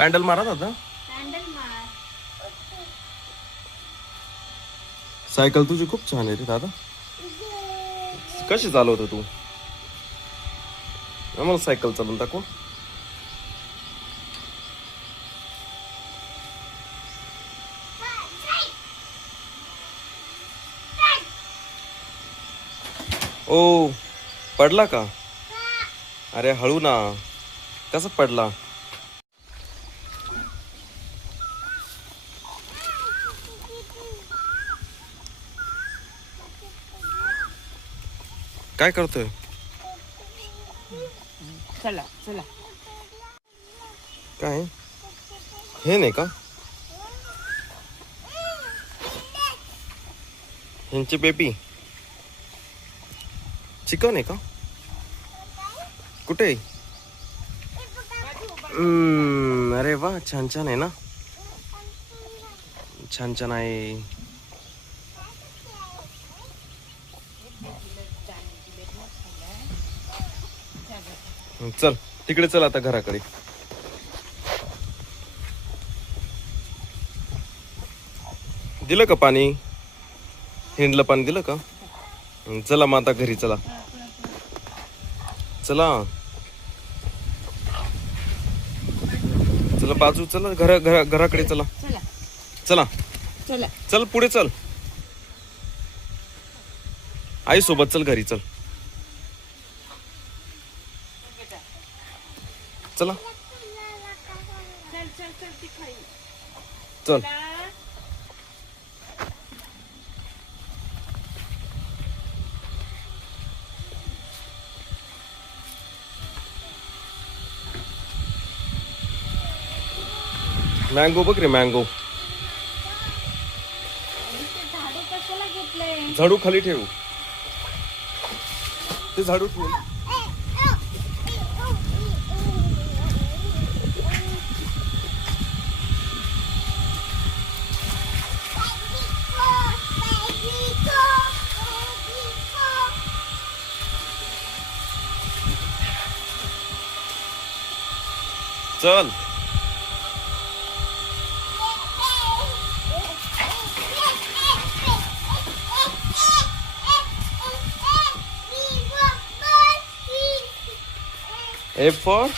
Pendant मारा दादा. Cycle तुझी खूप छान आहे रे दादा. कशी चालवतो तू? आम्हाला सायकल चालवून दाखव. ओ पडला का? अरे हळू ना. कसा पडला? काय करतोय? चला चला. काय हे नाही का? ह्यांची बेबी चिकन आहे का? कुठे? अरे वा, छान छान आहे ना. छान छान आहे. चल तिकडे चल आता घराकडे. दिलं का पाणी? हिंडलं पाणी दिलं का? चला मग आता घरी चला. चला चला बाजू चला घराकडे चला. चला चला चल पुढे चल. आई सोबत चल घरी चल. चला चल. मँगो बघ रे मँगो. झाडू खाली ठेवू. ते झाडू ठेवू. चल ए फॉर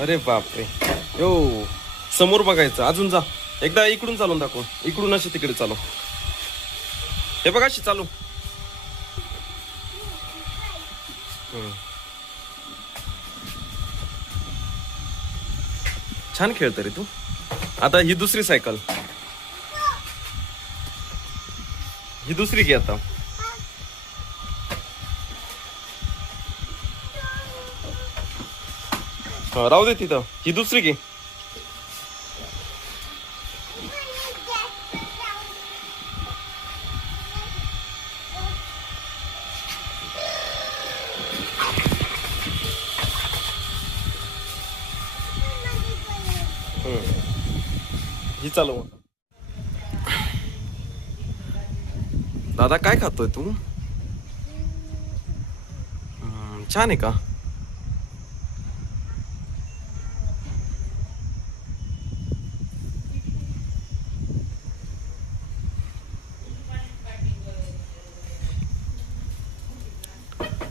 अरे बापरे. यो समोर बघायचं. अजून जा. एकदा इकडून चालून दाखव. इकडून अशी तिकडे चालू. हे बघ अशी चालू. छान खेळत रे तू. आता ही दुसरी सायकल. ही दुसरी घे आता. राहू दे तिथं. ही दुसरी घे. ही चालव. दादा काय खातोय तू? छान आहे का?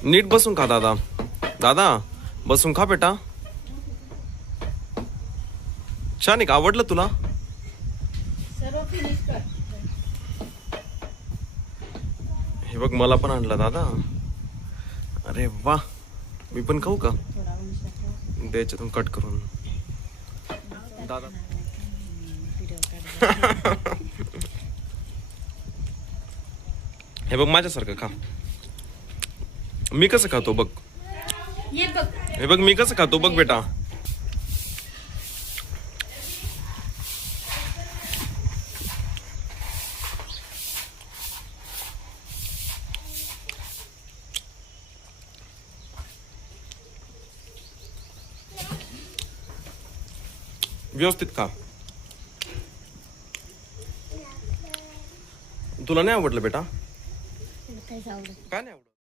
नीट बसून खा दादा. दादा बसून खा बेटा. छान आहे का? आवडलं तुला? हे बघ मला पण आणलं दादा. अरे वा. मी पण खाऊ का? द्यायच्यातून कट करून दादा. हे बघ माझ्यासारखं खा. मी कसं खातो बघ. हे बघ मी कसं खातो बघ बेटा. व्यवस्थित खा. तुला नाही आवडलं बेटा? काय नाही आवडलं?